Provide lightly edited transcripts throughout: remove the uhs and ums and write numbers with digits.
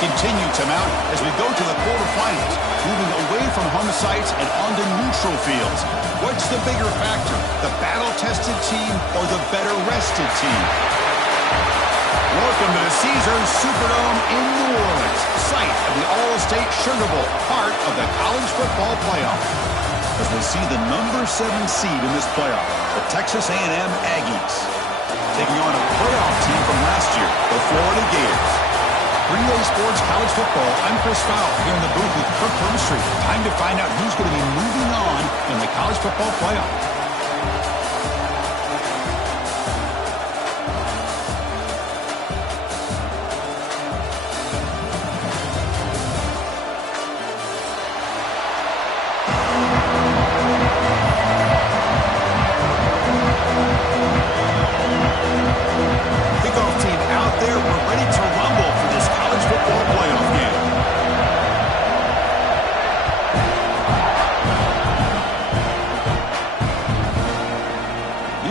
continue to mount as we go to the quarterfinals, moving away from home sites and onto neutral fields. What's the bigger factor, the battle-tested team or the better-rested team? Welcome to the Caesars Superdome in New Orleans, site of the All-State Sugar Bowl, part of the college football playoff. As we see the number 7 seed in this playoff, the Texas A&M Aggies, taking on a playoff team from last year, the Florida Gators. 3A Sports College Football, I'm Chris Fowle here in the booth with Kirk Herbstreit. Time to find out who's going to be moving on in the college football playoff.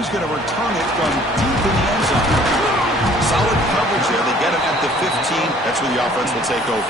Going to return it from deep in the end zone. Solid coverage there. They get it at the 15. That's where the offense will take over.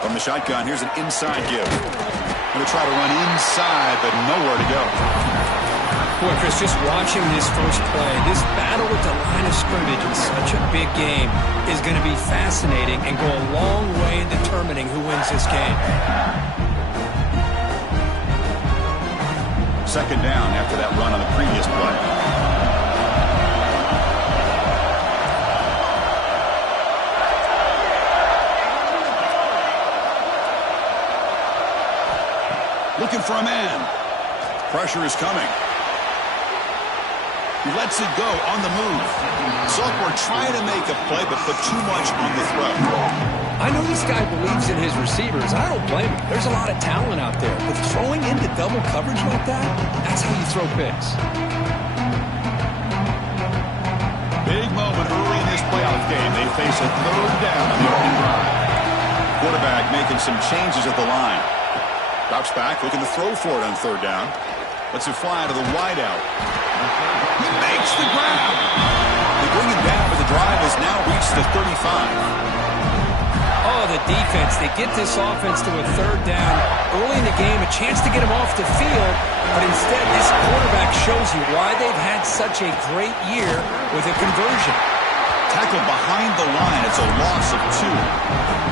From the shotgun, here's an inside give. Going to try to run inside, but nowhere to go. Boy, Chris, just watching this first play, this battle with the line of scrimmage in such a big game is going to be fascinating and go a long way in determining who wins this game. Second down after that run on the previous play. Looking for a man. Pressure is coming. He lets it go on the move. Sophomore trying to make a play, but put too much on the throw. I know this guy believes in his receivers. I don't blame him. There's a lot of talent out there. But throwing into double coverage like that, that's how you throw picks. Big moment early in this playoff game. They face a third down on the opening drive. Quarterback making some changes at the line. Drops back, looking to throw for it on third down. Lets it fly to the wideout. He makes the grab. They bring him down, but the drive has now reached the 35. Oh, the defense. They get this offense to a third down early in the game, a chance to get him off the field, but instead this quarterback shows you why they've had such a great year with a conversion. Tackled behind the line. It's a loss of 2.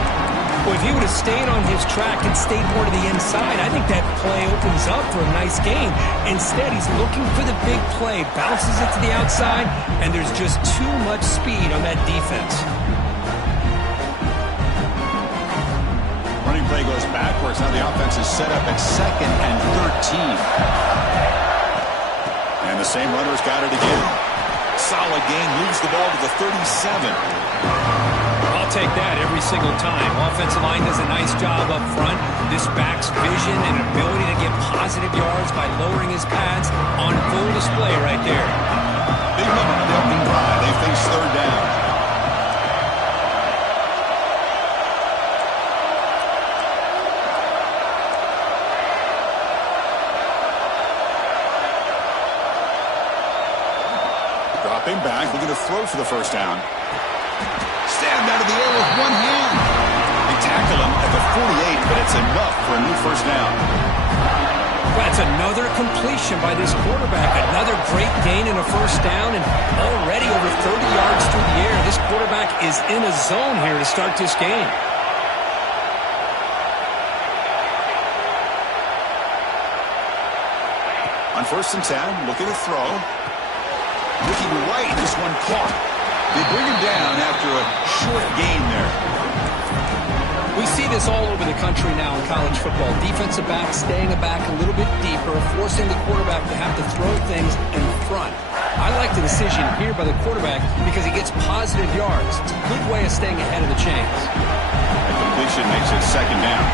Well, if he would have stayed on his track and stayed more to the inside, I think that play opens up for a nice game. Instead, he's looking for the big play, bounces it to the outside, and there's just too much speed on that defense. Running play goes backwards. Now the offense is set up at 2nd and 13. And the same runner's got it again. Solid gain, moves the ball to the 37. I'll take that every single time. Offensive line does a nice job up front. This back's vision and ability to get positive yards by lowering his pads on full display right there. Big moment on the opening drive. They face third down. Dropping back, looking to throw for the first down. Stabbed out of the air with one hand. They tackle him at the 48, but it's enough for a new first down. That's another completion by this quarterback. Another great gain in a first down, and already over 30 yards through the air. This quarterback is in a zone here to start this game. On 1st and 10, looking to throw. Looking right, this one caught. They bring him down after a short gain there. We see this all over the country now in college football. Defensive backs staying back a little bit deeper, forcing the quarterback to have to throw things in front. I like the decision here by the quarterback because he gets positive yards. It's a good way of staying ahead of the chains. The completion makes it second down.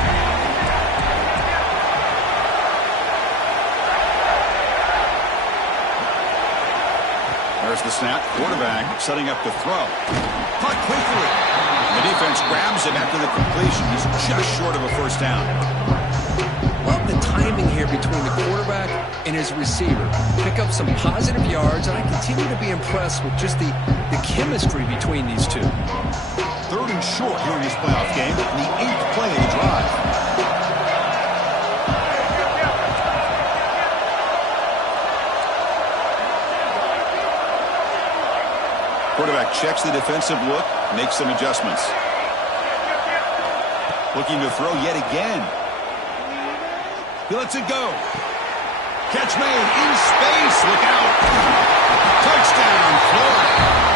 There's the snap. Quarterback setting up the throw. Caught quickly. The defense grabs him after the completion. He's just short of a first down. Love the timing here between the quarterback and his receiver. Pick up some positive yards, and I continue to be impressed with just the chemistry between these two. Third and short here in this playoff game, and the 8th play of the drive. Quarterback checks the defensive look, makes some adjustments. Looking to throw yet again. He lets it go. Catch made in space. Look out. Touchdown, Florida,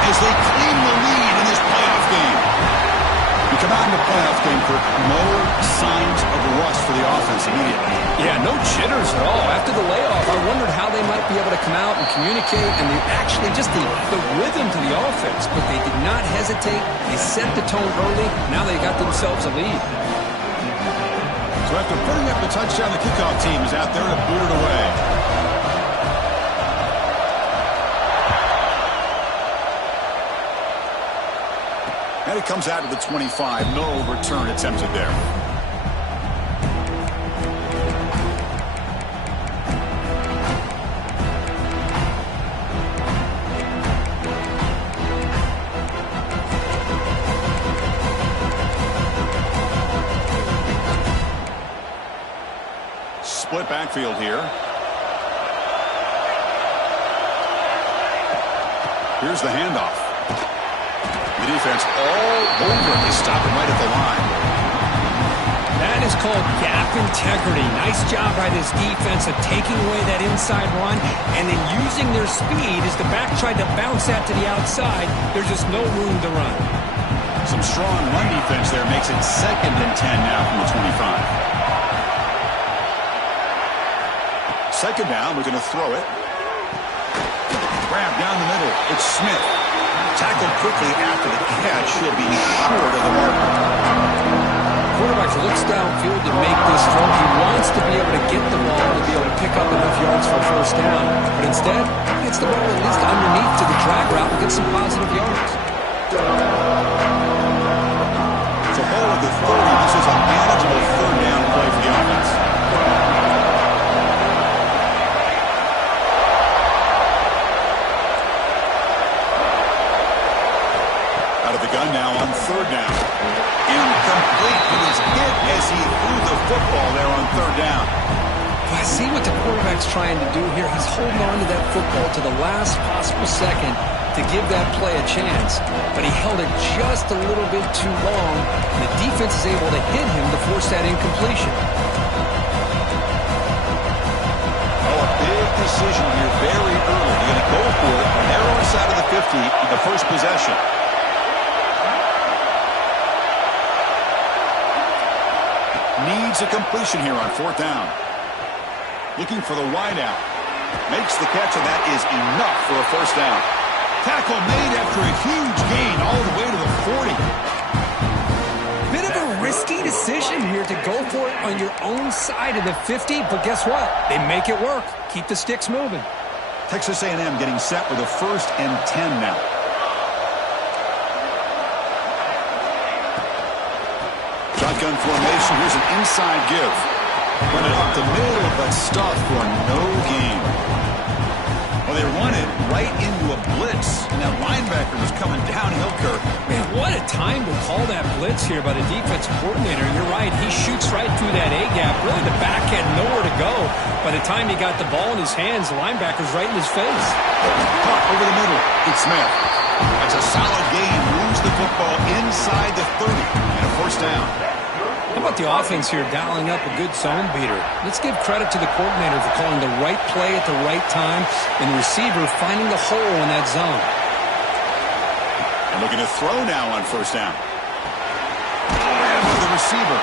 as they claim the lead in this playoff game. You come out in the playoff game for no signs of rust for the offense immediately. Yeah, no jitters at all. After the layoff, I wondered how they might be able to come out and communicate, and they actually just the rhythm to the offense, but they did not hesitate. They set the tone early. Now they got themselves a lead. So after putting up the touchdown, the kickoff team is out there to boot it away. And it comes out to the 25. No return attempted there. Split backfield here. Here's the handoff. The defense all over. They stop him right at the line. That is called gap integrity. Nice job by this defense of taking away that inside run and then using their speed as the back tried to bounce that to the outside. There's just no room to run. Some strong run defense there makes it 2nd and 10 now from the 25. Second down, we're going to throw it. Grab down the middle. It's Smith. Tackled quickly after the catch. He'll be short of the marker. Quarterback looks downfield to make this throw. He wants to be able to get the ball to be able to pick up enough yards for a first down. But instead, he gets the ball at least underneath to the drag route and gets some positive yards. So ball at the 30. This is a manageable third down play for the offense. The gun now on third down. Incomplete. He was hit as he threw the football there on third down. I see what the quarterback's trying to do here. He's holding on to that football to the last possible second to give that play a chance. But he held it just a little bit too long, and the defense is able to hit him to force that incompletion. Oh, a big decision here very early. You're going to go for it on their own side of the 50 in the first possession. Needs a completion here on fourth down. Looking for the wideout. Makes the catch, and that is enough for a first down. Tackle made after a huge gain all the way to the 40. Bit of a risky decision here to go for it on your own side of the 50, but guess what? They make it work. Keep the sticks moving. Texas A&M getting set with a 1st and 10 now. Shotgun formation. Here's an inside give. Run it up the middle, but stuffed for no gain. Well, they run it right into a blitz, and that linebacker was coming downhill, Kirk. Man, what a time to call that blitz here by the defensive coordinator. You're right. He shoots right through that A-gap. Really, the back had nowhere to go. By the time he got the ball in his hands, the linebacker's right in his face. Caught over the middle. It's Smith. That's a solid gain. Moves the football inside the 30 and a first down. How about the offense here dialing up a good zone beater? Let's give credit to the coordinator for calling the right play at the right time and the receiver finding the hole in that zone. And looking to throw now on first down. And the receiver.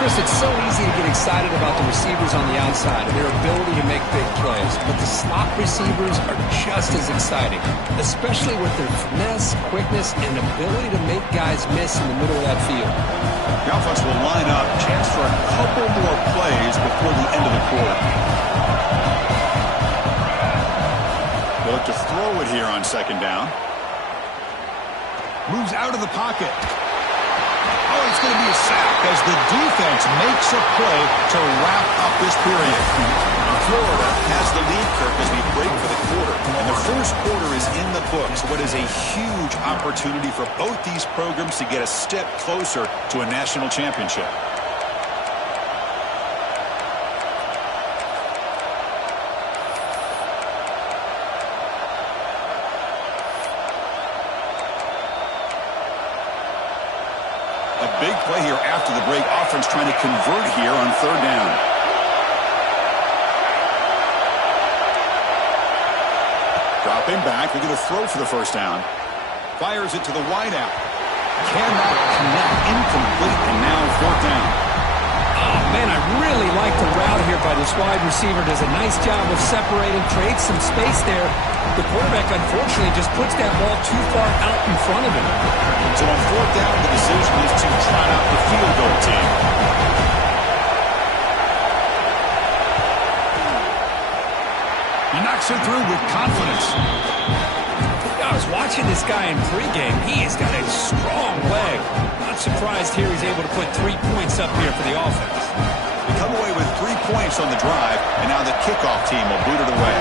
Chris, it's so easy to get excited about the receivers on the outside and their ability to make big plays, but the slot receivers are just as exciting, especially with their finesse, quickness, and ability to make guys miss in the middle of that field. The offense will line up, chance for a couple more plays before the end of the quarter. They'll look to throw it here on second down. Moves out of the pocket. Oh, it's going to be a sack as the defense makes a play to wrap up this period. Florida has the lead, Kirk, as we break for the quarter. And the first quarter is in the books. What is a huge opportunity for both these programs to get a step closer to a national championship. A big play here after the break. Offense trying to convert here on third down. Dropping back. They're going to throw for the first down. Fires it to the wideout. Cannot connect. Incomplete. And now fourth down. Oh, man, I really like the route here by this wide receiver. Does a nice job of separating, creates some space there. The quarterback, unfortunately, just puts that ball too far out in front of him. So on fourth down, the decision is to trot out the field goal team. He knocks it through with confidence. I was watching this guy in pregame. He has got a strong leg. Not surprised here he's able to put 3 points up here for the offense. They come away with 3 points on the drive, and now the kickoff team will boot it away.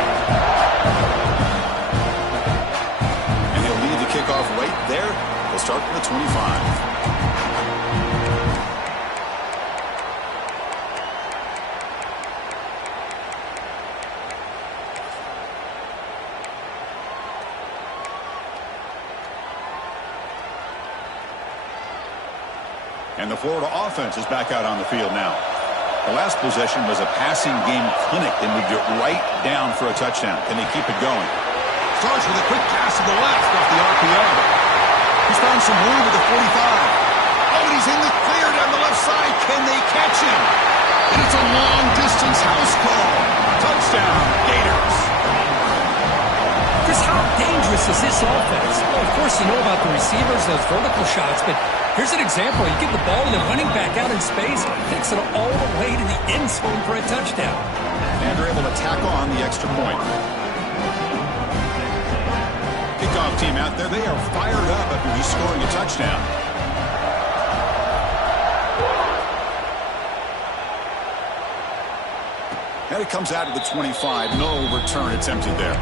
And he'll lead the kickoff right there. They'll start from the 25. And the Florida offense is back out on the field now. The last possession was a passing game clinic. They moved it right down for a touchdown. Can they keep it going? Starts with a quick pass to the left off the RPO. He's found some room at the 45. Oh, and he's in the clear down the left side. Can they catch him? And it's a long-distance house call. Touchdown, Gators. Chris, how dangerous is this offense? Well, of course, you know about the receivers, those vertical shots, but here's an example. You get the ball and the running back out in space, takes it all the way to the end zone for a touchdown. And they're able to tack on the extra point. Kickoff team out there. They are fired up after just scoring a touchdown. And it comes out of the 25. No return attempted there.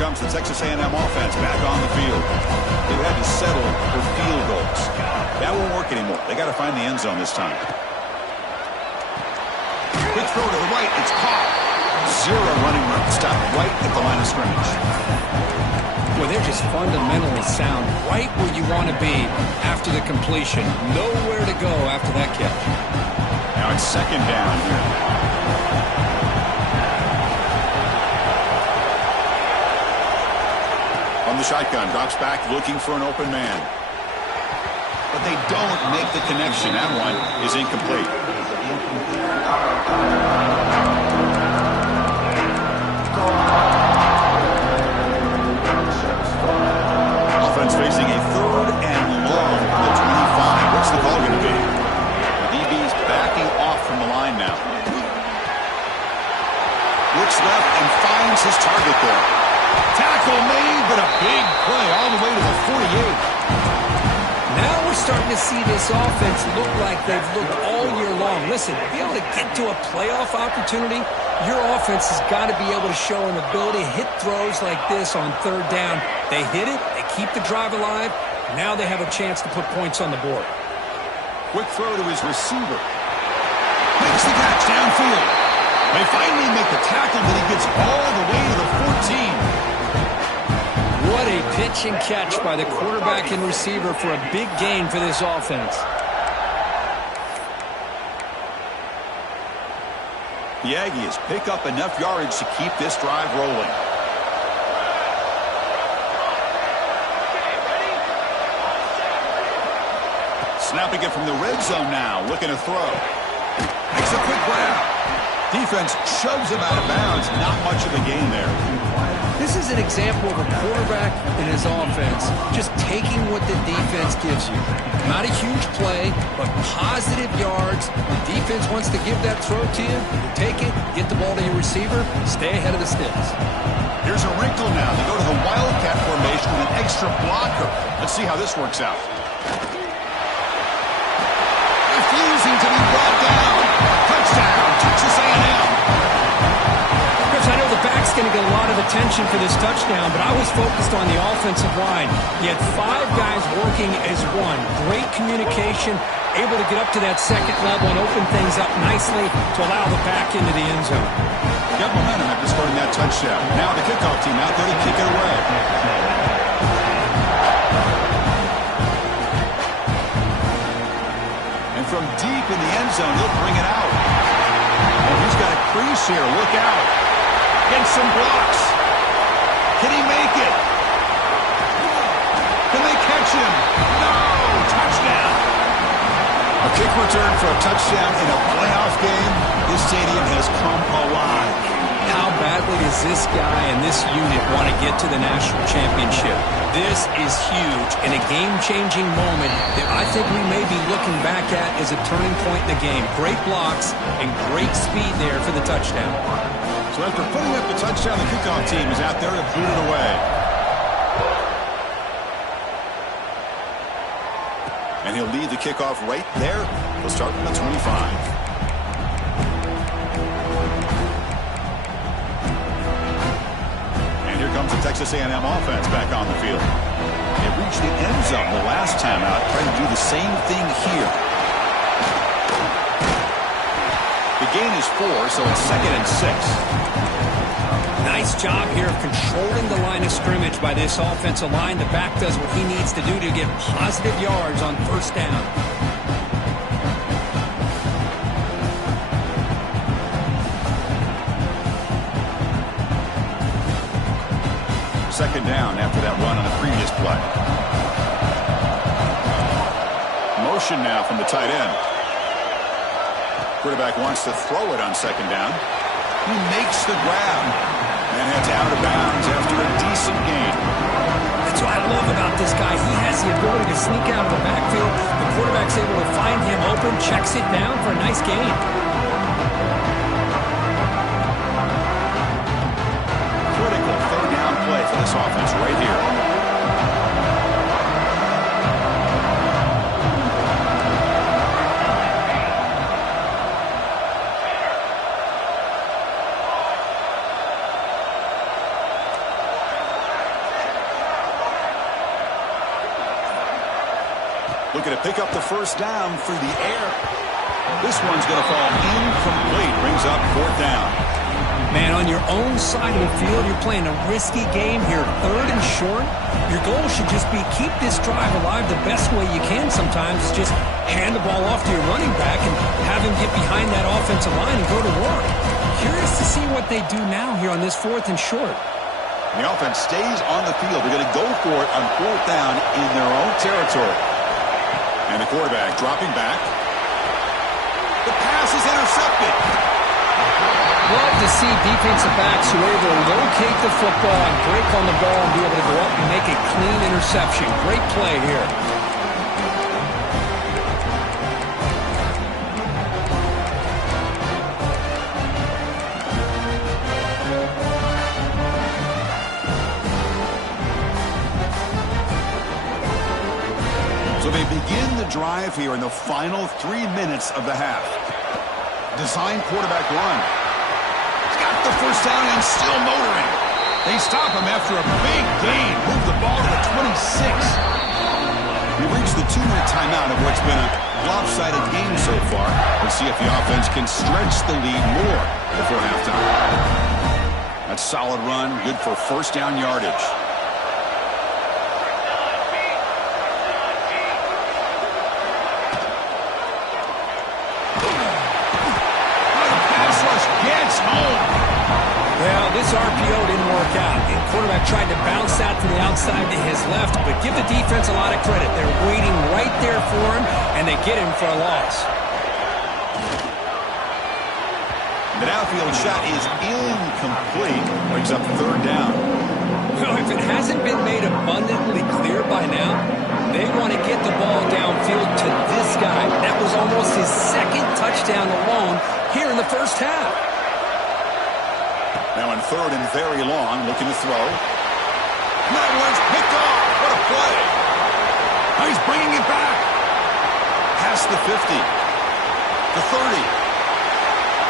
Comes the Texas A&M offense back on the field. They've had to settle for field goals. That won't work anymore. They got to find the end zone this time. Quick throw to the right. It's caught. Zero running room. Stopped right at the line of scrimmage. Boy, they're just fundamentally sound. Right where you want to be after the completion. Nowhere to go after that catch. Now it's second down here. The shotgun drops back looking for an open man. But they don't make the connection. That one is incomplete. Offense facing a third and long from the 25. What's the call going to be? The DB's backing off from the line now. Looks left and finds his target there. Tackle made, but a big play all the way to the 48. Now we're starting to see this offense look like they've looked all year long. Listen, to be able to get to a playoff opportunity, your offense has got to be able to show an ability to hit throws like this on third down. They hit it, they keep the drive alive. Now they have a chance to put points on the board. Quick throw to his receiver. Makes the catch downfield. They finally make the tackle, but he gets all the way to the 14. What a pitch and catch by the quarterback and receiver for a big gain for this offense. The Aggies pick up enough yardage to keep this drive rolling. Snapping it from the red zone now, looking to throw. Makes a quick grab. Defense shoves him out of bounds. Not much of a gain there. This is an example of a quarterback and his offense just taking what the defense gives you. Not a huge play, but positive yards. The defense wants to give that throw to you. You take it, get the ball to your receiver, stay ahead of the sticks. Here's a wrinkle now. They go to the Wildcat formation with an extra blocker. Let's see how this works out. Refusing to be brought down. Touchdown, Texas A&M. Chris, I know the back's going to get a lot of attention for this touchdown, but I was focused on the offensive line. You had 5 guys working as one. Great communication, able to get up to that second level and open things up nicely to allow the back into the end zone. Got momentum after scoring that touchdown. Now the kickoff team out there to kick it away. From deep in the end zone, he'll bring it out. Oh, he's got a crease here. Look out. Against some blocks. Can he make it? Can they catch him? No! Touchdown! A kick return for a touchdown in a playoff game. This stadium has come alive. How badly does this guy and this unit want to get to the national championship? This is huge and a game-changing moment that I think we may be looking back at as a turning point in the game. Great blocks and great speed there for the touchdown. So after putting up the touchdown, the kickoff team is out there to boot it away. And he'll lead the kickoff right there. He'll start from the 25. Here comes the Texas A&M offense back on the field. They reached the end zone the last time out. Trying to do the same thing here. The gain is 4, so it's 2nd and 6. Nice job here of controlling the line of scrimmage by this offensive line. The back does what he needs to do to get positive yards on first down. Second down after that run on the previous play. Motion now from the tight end. Quarterback wants to throw it on second down. He makes the grab and heads out of bounds after a decent gain. That's what I love about this guy. He has the ability to sneak out of the backfield. The quarterback's able to find him open, checks it down for a nice gain. Play for this offense right here. Looking to pick up the first down through the air. This one's going to fall incomplete. Brings up 4th down. Man, on your own side of the field, you're playing a risky game here. 3rd and short. Your goal should just be keep this drive alive the best way you can sometimes. Just hand the ball off to your running back and have him get behind that offensive line and go to work. Curious to see what they do now here on this 4th and short. The offense stays on the field. They're going to go for it on 4th down in their own territory. And the quarterback dropping back. The pass is intercepted. Love to see defensive backs who are able to locate the football and break on the ball and be able to go up and make a clean interception. Great play here. So they begin the drive here in the final 3 minutes of the half. Design quarterback run. Got the first down and still motoring. They stop him after a big gain. Move the ball to the 26. We reached the 2-minute timeout of what's been a lopsided game so far. Let's see if the offense can stretch the lead more before halftime. That's solid run, good for first down yardage. Pass rush work out. The quarterback tried to bounce that to the outside to his left, but give the defense a lot of credit. They're waiting right there for him, and they get him for a loss. The downfield shot is incomplete. Brings up third down. Well, if it hasn't been made abundantly clear by now, they want to get the ball downfield to this guy. That was almost his second touchdown alone here in the first half. Now in third and very long, looking to throw. That one's picked off. What a play. Now he's bringing it back. Past the 50. The 30.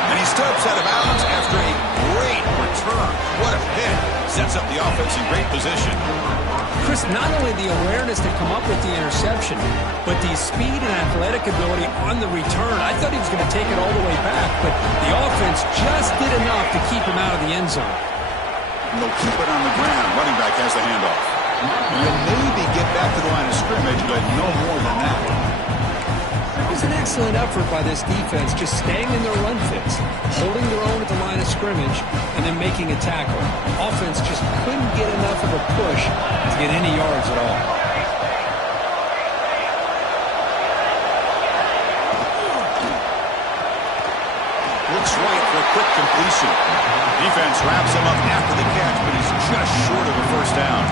And he steps out of bounds after a great return. What a hit. Sets up the offense in great position. Chris, not only the awareness to come up with the interception, but the speed and athletic ability on the return. I thought he was going to take it all the way back, but the offense just did enough to keep him out of the end zone. And they'll keep it on the ground. Running back has the handoff. And he'll maybe get back to the line of scrimmage, but no more than that. It was an excellent effort by this defense, just staying in their run fits, holding their own at the line of scrimmage, and then making a tackle. Offense just couldn't get enough of a push to get any yards at all. Looks right for a quick completion. Defense wraps him up after the catch, but he's just short of a first down.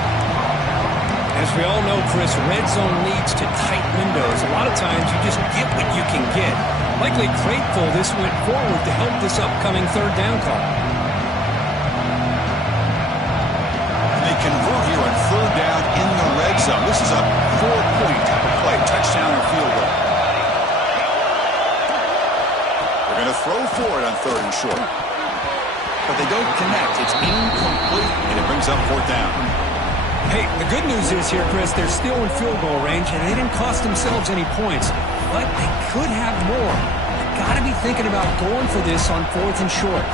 As we all know, Chris, red zone leads to tight windows. A lot of times you just get what you can get. Likely grateful this went forward to help this upcoming third down call. And they convert here on third down in the red zone. This is a 4-point type of play, touchdown or field goal. They're going to throw for it on third and short. But they don't connect. It's incomplete, and it brings up fourth down. Hey, the good news is here, Chris, they're still in field goal range, and they didn't cost themselves any points. But they could have more. Got to be thinking about going for this on fourth and short.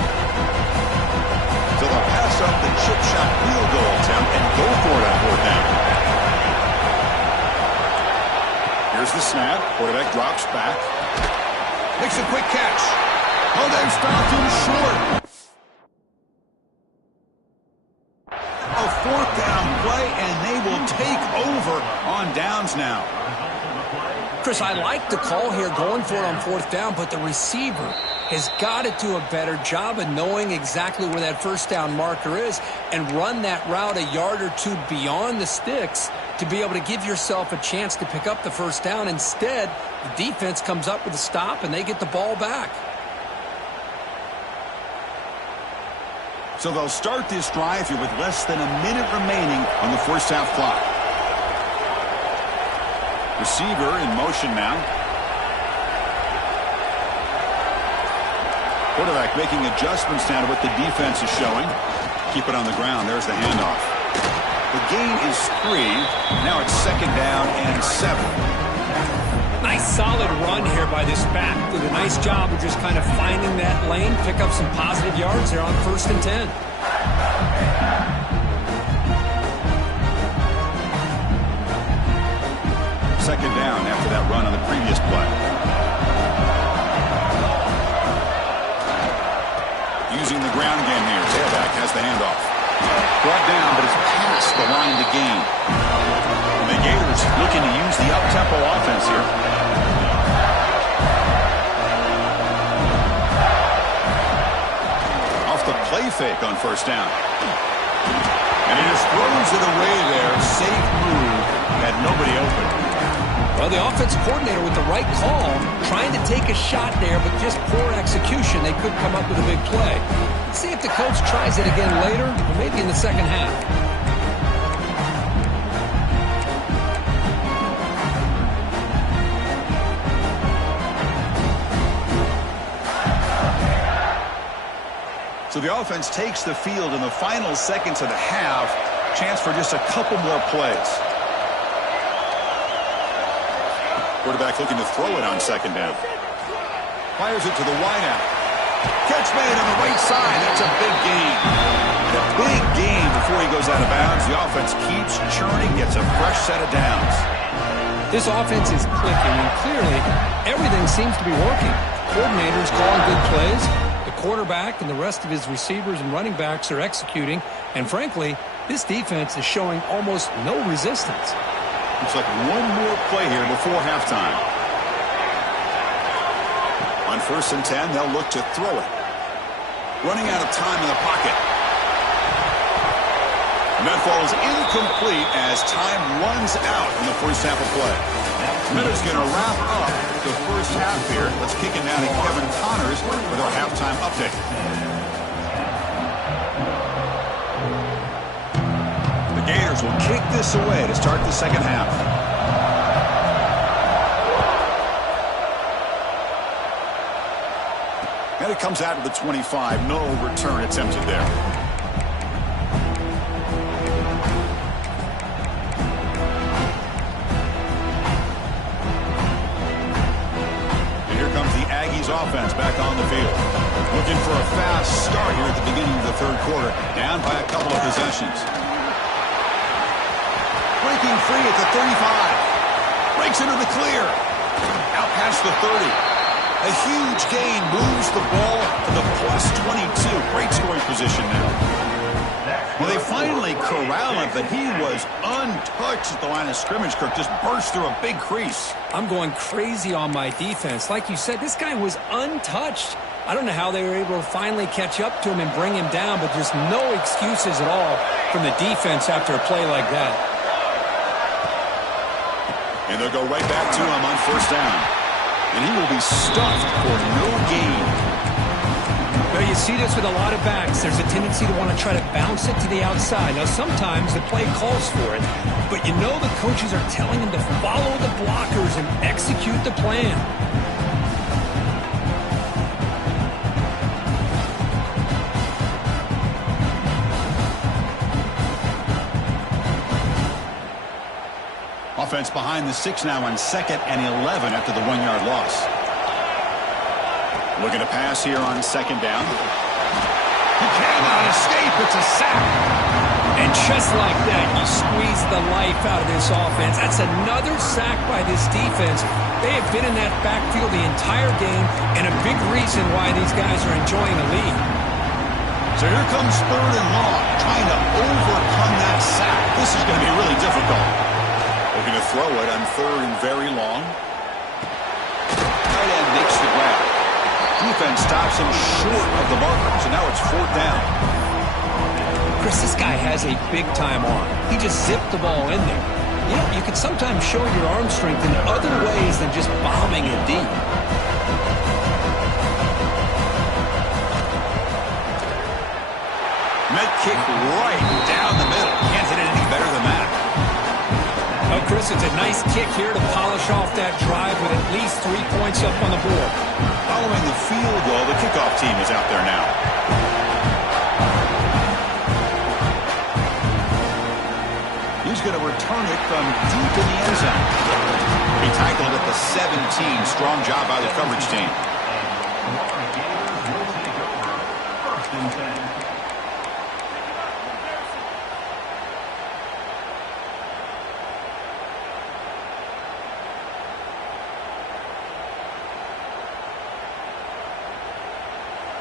So they'll pass up the chip shot field goal attempt and go for it on fourth down. Here's the snap. Quarterback drops back. Makes a quick catch. Oh, they've stopped him short. A fourth down play, and they will take over on downs now. Chris, I like the call here going for it on fourth down, but the receiver has got to do a better job of knowing exactly where that first down marker is and run that route a yard or two beyond the sticks to be able to give yourself a chance to pick up the first down. Instead, the defense comes up with a stop, and they get the ball back. So they'll start this drive here with less than a minute remaining on the first half clock. Receiver in motion now. Quarterback making adjustments now to what the defense is showing. Keep it on the ground. There's the handoff. The gain is 3. Now it's second down and 7. Nice solid run here by this back. Did a nice job of just kind of finding that lane, pick up some positive yards there on first and 10. Second down after that run on the previous play. Using the ground game here. Tailback has the handoff. Brought down, but it's past the line to gain. And the Gators looking to use the up-tempo offense here. Off the play fake on first down. And he just throws it away there. Safe move. Had nobody open. Well, the offense coordinator with the right call, trying to take a shot there, but just poor execution. They could come up with a big play. Let's see if the coach tries it again later, or maybe in the second half. So the offense takes the field in the final seconds of the half. Chance for just a couple more plays. Quarterback looking to throw it on second down. Fires it to the wideout. Catch made on the right side. That's a big gain. And a big gain before he goes out of bounds. The offense keeps churning, gets a fresh set of downs. This offense is clicking, and clearly everything seems to be working. Coordinators calling good plays. The quarterback and the rest of his receivers and running backs are executing. And frankly, this defense is showing almost no resistance. Looks like one more play here before halftime. On 1st and 10, they'll look to throw it. Running out of time in the pocket. And that falls incomplete as time runs out in the first half of play. Miller's going to wrap up the first half here. Let's kick it now to Kevin Connors with our halftime update. The Gators will kick this away to start the second half. And it comes out of the 25. No return attempted there. Offense back on the field. Looking for a fast start here at the beginning of the third quarter. Down by a couple of possessions. Breaking free at the 35. Breaks into the clear. Out past the 30. A huge gain moves the ball to the plus 22. Great scoring position now. Well, they finally corral him, but he was untouched at the line of scrimmage. Kirk just burst through a big crease. I'm going crazy on my defense. Like you said, this guy was untouched. I don't know how they were able to finally catch up to him and bring him down, but there's no excuses at all from the defense after a play like that. And they'll go right back to him on 1st down. And he will be stuffed for no gain. Well, you see this with a lot of backs. There's a tendency to want to try to bounce it to the outside. Now, sometimes the play calls for it, but you know the coaches are telling them to follow the blockers and execute the plan. Offense behind the 6 now on 2nd and 11 after the 1-yard loss. Looking to pass here on 2nd down. He cannot escape. It's a sack. And just like that, you squeeze the life out of this offense. That's another sack by this defense. They have been in that backfield the entire game, and a big reason why these guys are enjoying the lead. So here comes 3rd and long, trying to overcome that sack. This is going to be really difficult. Looking to throw it on 3rd and very long. Tight end makes the grab. Defense stops him short of the marker, so now it's 4th down. Chris, this guy has a big-time arm. He just zipped the ball in there. You know, you can sometimes show your arm strength in other ways than just bombing it deep. Med kick right down the middle. Can't hit it any better than that. Oh, Chris, it's a nice kick here to polish off that drive with at least 3 points up on the board. Following the field goal, the kickoff team is out there now. He's going to return it from deep in the end zone. He tackled at the 17. Strong job by the coverage team.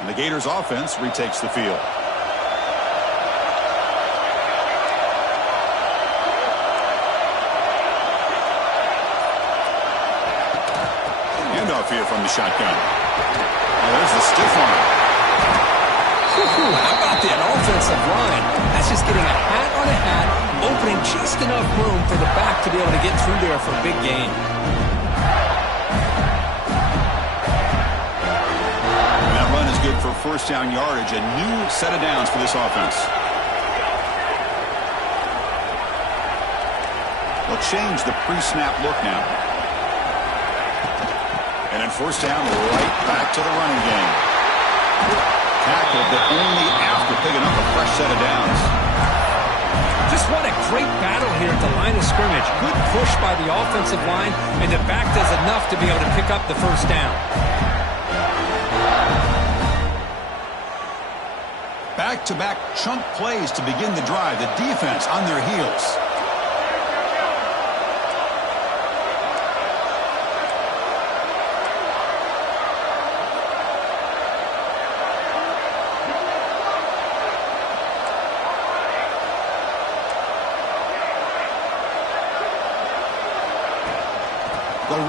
And the Gators offense retakes the field. Handoff here from the shotgun. Oh, there's the stiff arm. How about that offensive line? That's just getting a hat on a hat, opening just enough room for the back to be able to get through there for a big gain. Good for 1st down yardage. A new set of downs for this offense. They'll change the pre-snap look now. And then 1st down, right back to the running game. Tackled, but only after picking up a fresh set of downs. Just what a great battle here at the line of scrimmage. Good push by the offensive line, and the back does enough to be able to pick up the 1st down. Back-to-back chunk plays to begin the drive. The defense on their heels.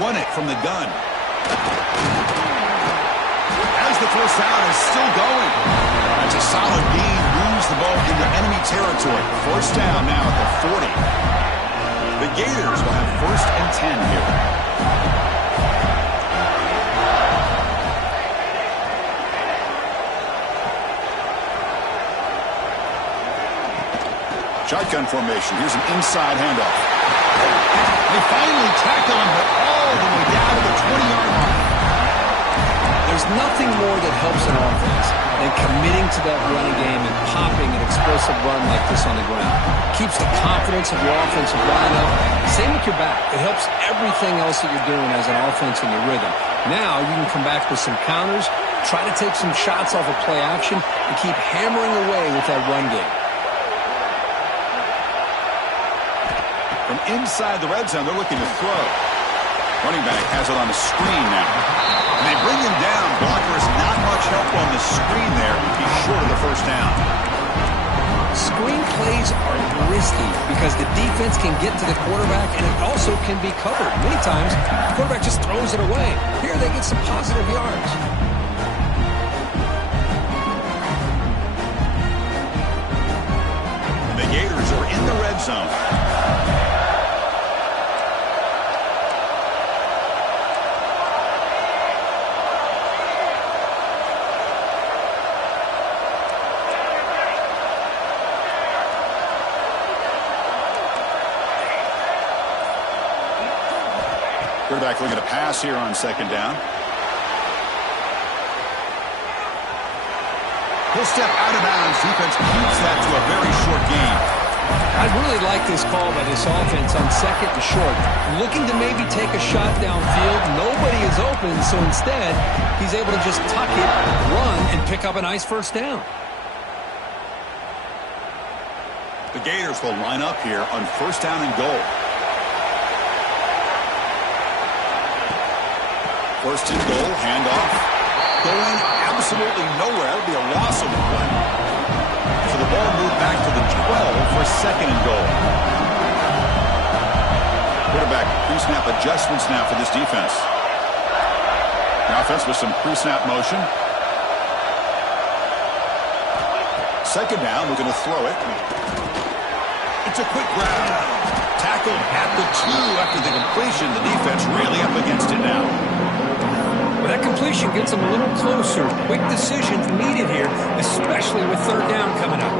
run it from the gun. As the first down is still going. That's a solid gain. Moves the ball into enemy territory. First down now at the 40. The Gators will have 1st and 10 here. Shotgun formation. Here's an inside handoff. They finally tackle him, but all the way down to the 20-yard line. There's nothing more that helps an offense than committing to that running game and popping an explosive run like this on the ground. Keeps the confidence of your offensive line up. Same with your back. It helps everything else that you're doing as an offense in your rhythm. Now you can come back with some counters, try to take some shots off of play action, and keep hammering away with that run game. From inside the red zone, they're looking to throw. Running back has it on the screen now. And they bring him down. Blockers not much help on the screen there. He's short of the first down. Screen plays are risky because the defense can get to the quarterback and it also can be covered. Many times, the quarterback just throws it away. Here they get some positive yards. And the Gators are in the red zone. Quarterback looking to pass here on 2nd down. He'll step out of bounds. Defense keeps that to a very short gain. I really like this call by this offense on 2nd and short. Looking to maybe take a shot downfield. Nobody is open, so instead, he's able to just tuck it, run, and pick up a nice first down. The Gators will line up here on 1st down and goal. 1st and goal, handoff. Going absolutely nowhere. That would be a loss of the play. So the ball moved back to the 12 for 2nd and goal. Quarterback pre-snap adjustments now for this defense. The offense with some pre-snap motion. 2nd down, we're going to throw it. It's a quick grab. Tackled at the 2 after the completion. The defense really up against it now. That completion gets them a little closer. Quick decisions needed here, especially with 3rd down coming up.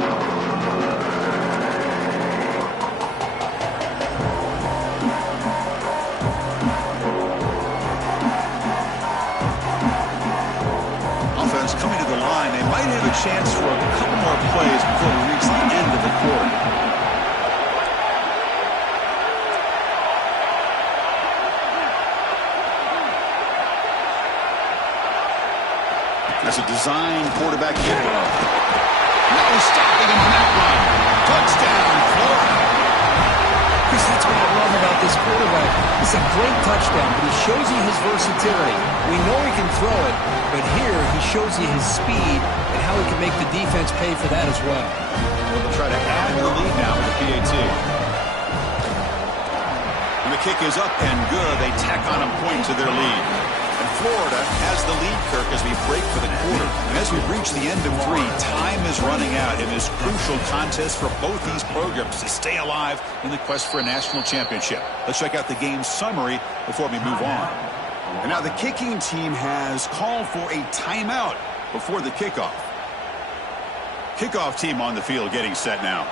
Offense coming to the line. They might have a chance for a couple more plays before we reach the end of the quarter. That's a design quarterback here. No stopping him on that run. Touchdown, Florida. That's what I love about this quarterback. It's a great touchdown, but he shows you his versatility. We know he can throw it, but here he shows you his speed and how he can make the defense pay for that as well. They'll try to add the lead now with the PAT. When the kick is up and good, they tack on a point to their lead. And Florida has the lead, Kirk, as we break for the quarter. And as we reach the end of 3, time is running out in this crucial contest for both these programs to stay alive in the quest for a national championship. Let's check out the game summary before we move on. And now the kicking team has called for a timeout before the kickoff. Kickoff team on the field getting set now.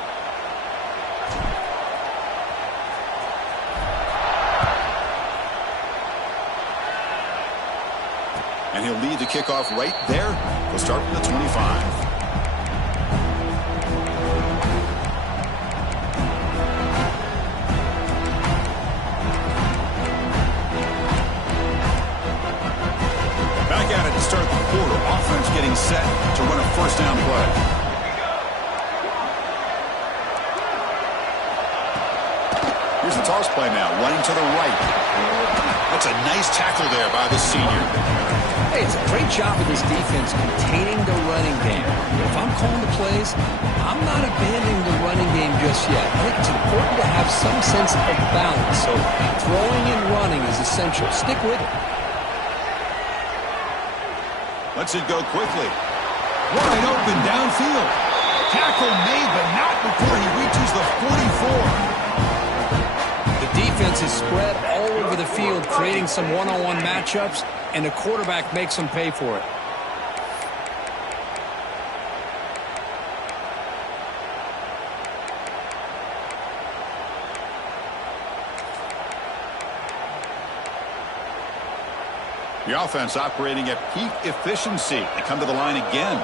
And he'll lead the kickoff right there. We'll start from the 25. Back at it to start the quarter. Offense getting set to run a 1st down play. Here's the toss play now. Running to the right. That's a nice tackle there by the senior. Hey, it's a great job of this defense containing the running game. If I'm calling the plays, I'm not abandoning the running game just yet. I think it's important to have some sense of balance. So throwing and running is essential. Stick with it. Lets it go quickly. Wide open downfield. Tackle made, but not before he reaches the 44. The defense is spread all over the field, creating some one-on-one matchups, and the quarterback makes them pay for it. The offense operating at peak efficiency. They come to the line again.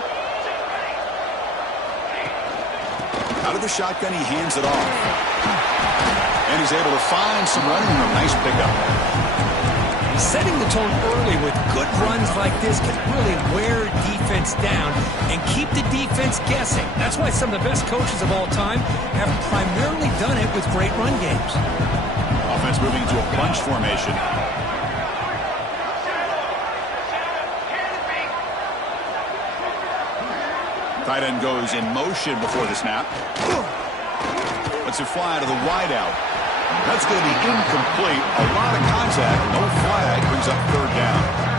Out of the shotgun, he hands it off. And he's able to find some running room. Nice pickup. Setting the tone early with good runs like this can really wear defense down and keep the defense guessing. That's why some of the best coaches of all time have primarily done it with great run games. Offense moving into a bunch formation. Tight end goes in motion before the snap. Lets it fly to the wideout. That's going to be incomplete. A lot of contact. No flag. Brings up third down.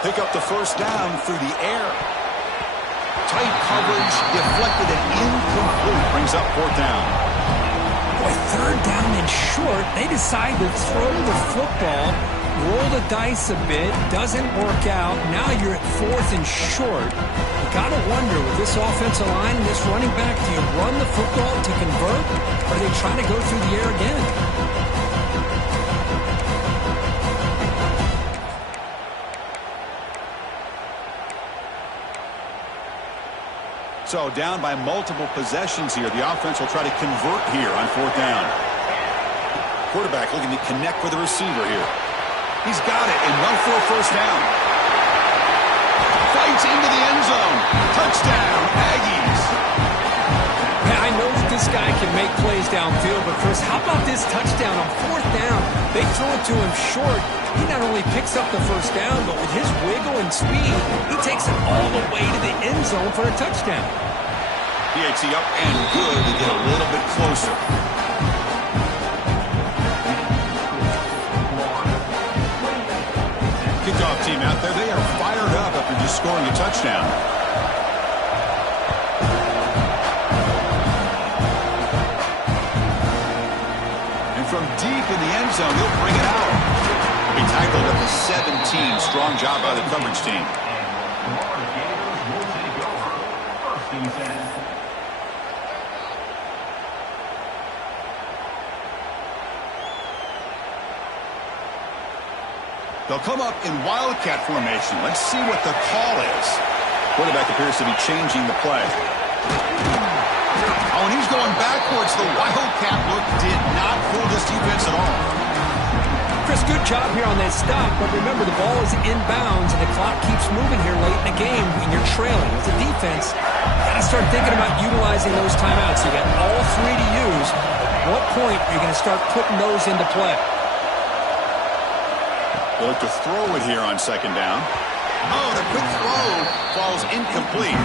Pick up the first down through the air. Tight coverage, deflected and incomplete. Brings up fourth down. Boy, third down and short. They decide to throw the football, roll the dice a bit. Doesn't work out. Now you're at fourth and short. You got to wonder, with this offensive line and this running back, do you run the football to convert, or are they trying to go through the air again? So down by multiple possessions here. The offense will try to convert here on fourth down. Quarterback looking to connect with the receiver here. He's got it and run for a first down. Fights into the end zone. Touchdown, Aggies. I know that this guy can make plays downfield, but Chris, how about this touchdown on fourth down? They throw it to him short. He not only picks up the first down, but with his wiggle and speed, he takes it all the way to the end zone for a touchdown. PAT up and good to get a little bit closer. Kickoff team out there, they are fired up after just scoring a touchdown. And from deep in the end zone, he'll bring it out. He tackled at the 17. Strong job by the coverage team. They'll come up in Wildcat formation. Let's see what the call is. Quarterback appears to be changing the play. Oh, and he's going backwards. The Wildcat look did not fool this defense at all. Chris, good job here on that stop, but remember the ball is inbounds and the clock keeps moving here late in the game when you're trailing. As a defense, you got to start thinking about utilizing those timeouts. You got all three to use. At what point are you going to start putting those into play? They'll look to throw it here on second down. Oh, the quick throw falls incomplete.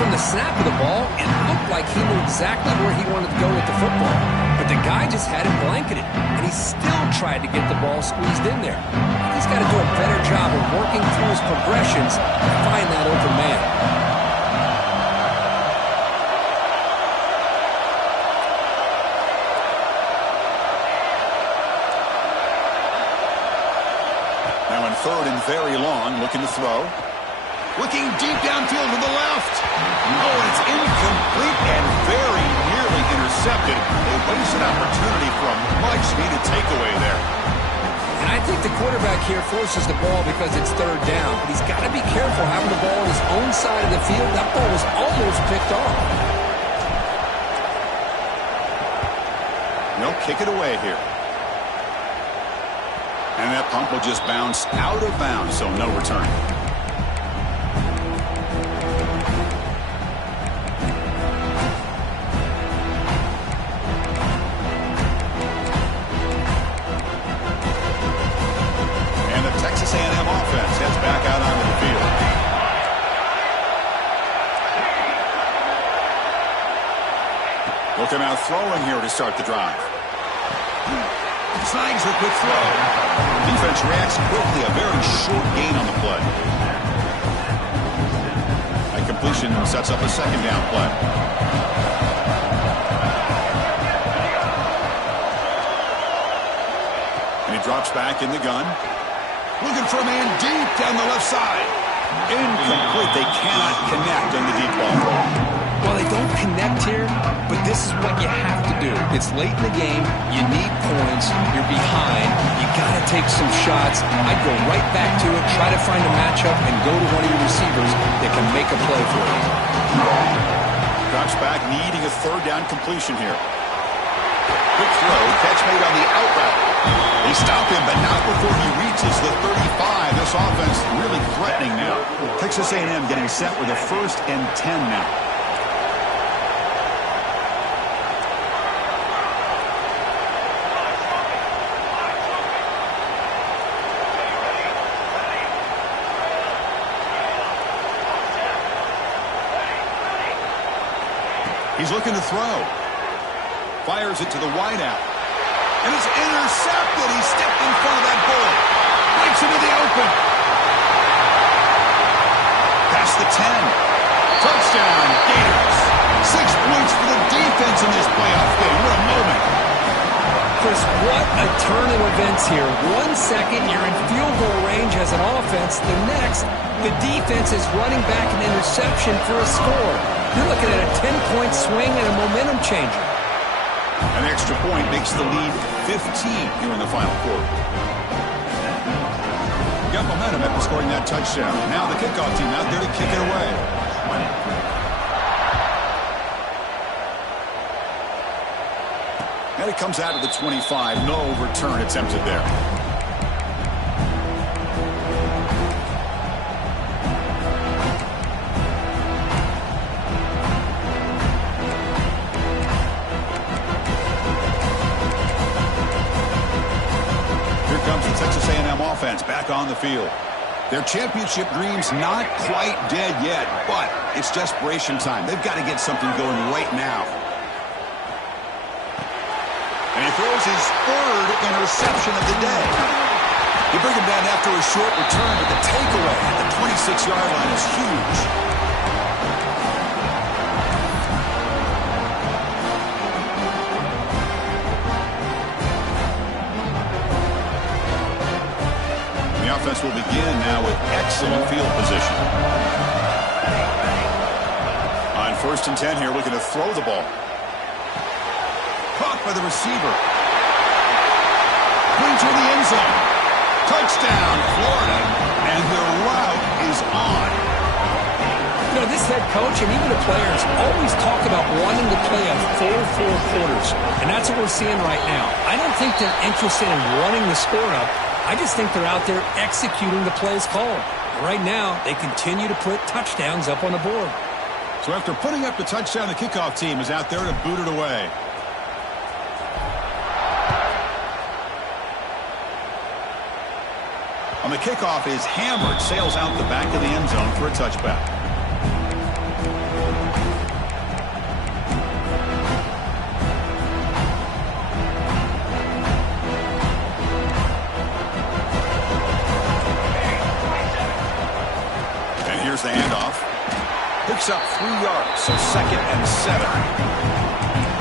From the snap of the ball, it looked like he knew exactly where he wanted to go with the football. But the guy just had it blanketed, and he still tried to get the ball squeezed in there. He's got to do a better job of working through his progressions to find that open man. Now in third and very long, looking to throw. Looking deep downfield to the left. Oh, it's incomplete and very nearly intercepted. A wasted opportunity for a much-needed takeaway there. And I think the quarterback here forces the ball because it's third down. But he's got to be careful having the ball in his own side of the field. That ball was almost picked off. They'll kick it away here. And that pump will just bounce out of bounds, so no return. And the Texas A&M offense heads back out onto the field. Looking out throwing here to start the drive. Snags the quick throw. Defense reacts quickly. A very short gain on the play. That completion sets up a second down play. And he drops back in the gun. Looking for a man deep down the left side. Incomplete. They cannot connect on the deep ball. Well, they don't connect here, but this is what you have to do. It's late in the game. You need points. You're behind. You got to take some shots. I'd go right back to it, try to find a matchup, and go to one of your receivers that can make a play for you. Drops back, needing a third down completion here. Quick throw, catch made on the out route. They stop him, but not before he reaches the 35. This offense really threatening now. Texas A&M getting set with a 1st and 10 now. He's looking to throw. Fires it to the wideout. And it's intercepted. He stepped in front of that bullet. Breaks into the open. Past the 10. Touchdown, Gators. 6 points for the defense in this playoff game. What a moment. Chris, what a turn of events here. 1 second, you're in field goal range as an offense. The next, the defense is running back an interception for a score. You're looking at a 10-point swing and a momentum changer. An extra point makes the lead 15 here in the final quarter. Got momentum after scoring that touchdown. Now the kickoff team out there to kick it away. And it comes out of the 25. No return attempted there. Here comes the Texas A&M offense back on the field. Their championship dreams not quite dead yet, but it's desperation time. They've got to get something going right now. And he throws his 3rd interception of the day. You bring him down after a short return, but the takeaway at the 26-yard line is huge. The offense will begin now with excellent field position. On 1st and 10 here, looking to throw the ball. Caught by the receiver. Going to the end zone. Touchdown, Florida. And their route is on. You know, this head coach and even the players always talk about wanting to play a full 4 quarters. And that's what we're seeing right now. I don't think they're interested in running the score up. I just think they're out there executing the plays called. Right now, they continue to put touchdowns up on the board. So after putting up the touchdown, the kickoff team is out there to boot it away. On the kickoff is hammered, sails out the back of the end zone for a touchback. And here's the handoff. Picks up 3 yards, so 2nd and 7.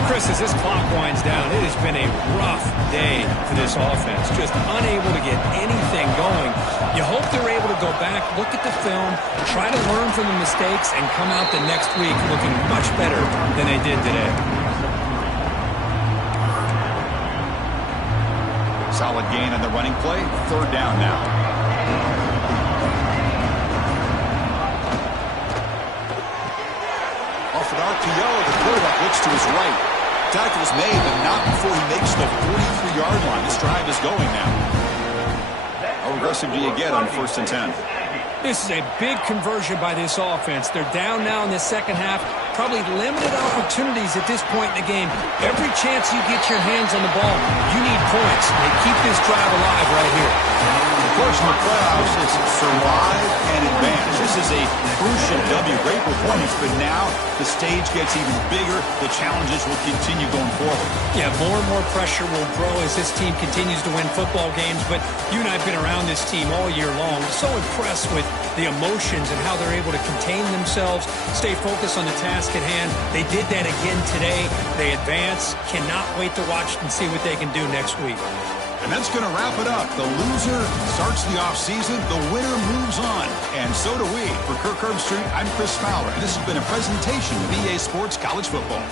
Chris, as this clock winds down, it has been a rough day for this offense. Just unable to get anything going. You hope they're able to go back, look at the film, try to learn from the mistakes, and come out the next week looking much better than they did today. Solid gain on the running play. 3rd down now. an RPO. The quarterback looks to his right. Tackle's made, but not before he makes the 43-yard line. This drive is going now. How aggressive do you get on 1st and 10? This is a big conversion by this offense. They're down now in the second half. Probably limited opportunities at this point in the game. Every chance you get your hands on the ball, you need points. They keep this drive alive right here. Of course, in the playoffs, it's survive and advance. This is a crucial W. Great performance, but now the stage gets even bigger. The challenges will continue going forward. Yeah, more and more pressure will grow as this team continues to win football games, but you and I have been around this team all year long. So impressed with the emotions and how they're able to contain themselves, stay focused on the task at hand. They did that again today. They advance. Cannot wait to watch and see what they can do next week. And that's going to wrap it up. The loser starts the offseason. The winner moves on. And so do we. For Kirk Herbstreit, I'm Chris Fowler. And this has been a presentation of EA Sports College Football.